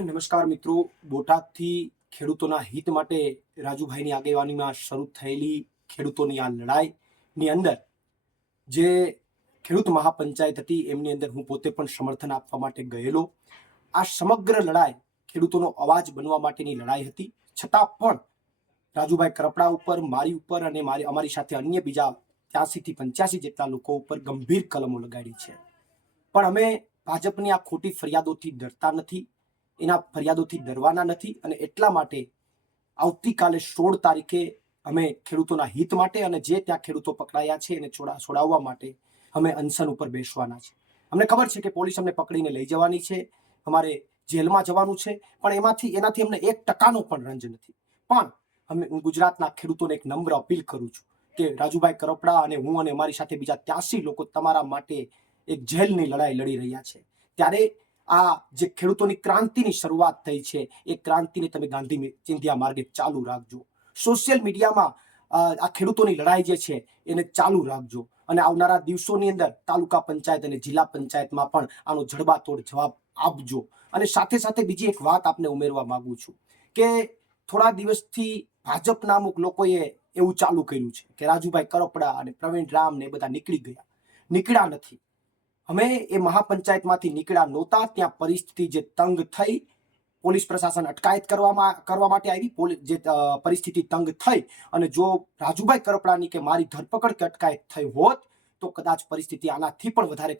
નમસ્કાર મિત્રો, બોટાદથી ખેડૂતોના હિત માટે રાજુભાઈની આગેવાનીમાં શરૂ થયેલી ખેડૂતોની આ લડાઈની અંદર જે ખેડૂત મહાપંચાયત હતી એમની અંદર હું પોતે પણ સમર્થન આપવા માટે ગયેલો. આ સમગ્ર લડાઈ ખેડૂતોનો અવાજ બનવા માટેની લડાઈ હતી. છતાં પણ રાજુભાઈ કરપડા ઉપર, મારી ઉપર અને અમારી સાથે અન્ય બીજા 83 થી 85 જેટલા લોકો ઉપર ગંભીર કલમો લગાડી છે. પણ અમે ભાજપની આ ખોટી ફરિયાદોથી ડરતા નથી, એના ફરિયાદોથી ડરવાના નથી. અને એટલા માટે આવતીકાલે 16 તારીખે અમે ખેડૂતોના હિત માટે અને જે ત્યાં ખેડૂતો પકડાયા છે એને છોડાવવા માટે અમે અનશન ઉપર બેસવાના છે. અમને ખબર છે કે પોલીસ અમને પકડીને લઈ જવાની છે, અમારે જેલમાં જવાનું છે, પણ એનાથી અમને 1% પણ રંજ નથી. પણ હું ગુજરાતના ખેડૂતોને એક નમ્ર અપીલ કરું છું કે રાજુભાઈ કરપડા અને હું અને અમારી સાથે બીજા 83 લોકો તમારા માટે એક જેલની લડાઈ લડી રહ્યા છે. ત્યારે આ જે ખેડૂતોની ક્રાંતિની શરૂઆત થઈ છે એ ક્રાંતિને તમે ગાંધી ચિંધ્યા માર્ગે ચાલુ રાખજો. સોશિયલ મીડિયામાં આ ખેડૂતોની લડાઈ જે છે એને ચાલુ રાખજો અને આવનારા દિવસોની અંદર તાલુકા પંચાયત અને જિલ્લા પંચાયતમાં પણ આનો જડબાતોડ જવાબ આપજો. અને સાથે સાથે બીજી એક વાત આપને ઉમેરવા માંગુ છું કે થોડા દિવસથી ભાજપના અમુક લોકોએ એવું ચાલુ કર્યું છે કે રાજુભાઈ કરપડા અને પ્રવીણ રામ ને બધા નીકળ્યા નથી. અમે એ મહાપંચાયતમાંથી નીકળ્યા નહોતા. ત્યાં પરિસ્થિતિ જે તંગ થઈ, પોલીસ પ્રશાસન અટકાયત કરવા માટે આવી, જે પરિસ્થિતિ તંગ થઈ અને જો રાજુભાઈ કરપડાની કે મારી ધરપકડ કે અટકાયત થઈ હોત તો કદાચ પરિસ્થિતિ આનાથી પણ વધારે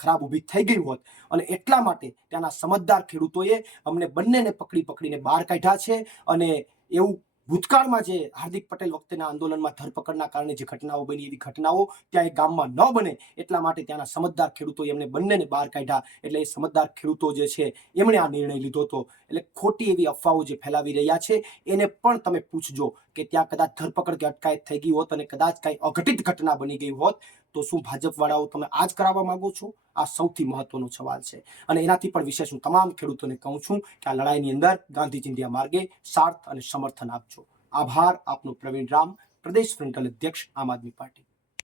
ખરાબ ઊભી થઈ ગઈ હોત. અને એટલા માટે ત્યાંના સમજદાર ખેડૂતોએ અમને બંનેને પકડીને બહાર કાઢ્યા છે. અને એવું ભૂતકાળમાં જે હાર્દિક પટેલ વખતેના આંદોલનમાં ધરપકડના કારણે જે ઘટનાઓ બની એવી ઘટનાઓ ત્યાં એ ગામમાં ન બને એટલા માટે ત્યાંના સમજદાર ખેડૂતોએ એમને બંનેને બહાર કાઢ્યા. એટલે એ સમજદાર ખેડૂતો જે છે એમણે આ નિર્ણય લીધો હતો. એટલે ખોટી એવી અફવાઓ જે ફેલાવી રહ્યા છે એને પણ તમે પૂછજો કે ત્યાં કદાચ ધરપકડ કે અટકાયત થઈ ગઈ હોત અને કદાચ કઈ અઘટિત ઘટના બની ગઈ હોત તો શું ભાજપ વાળાઓ તમે આ જ કરાવવા માંગો છો? આ સૌથી મહત્વનો સવાલ છે. અને એનાથી પણ વિશેષ હું તમામ ખેડૂતોને કહું છું કે આ લડાઈની અંદર ગાંધી ચિંધ્યા માર્ગે સાર્થ અને સમર્થન આપજો. આભાર. આપનો પ્રવીણ રામ, પ્રદેશ ફ્રન્ટલ અધ્યક્ષ, આમ આદમી પાર્ટી.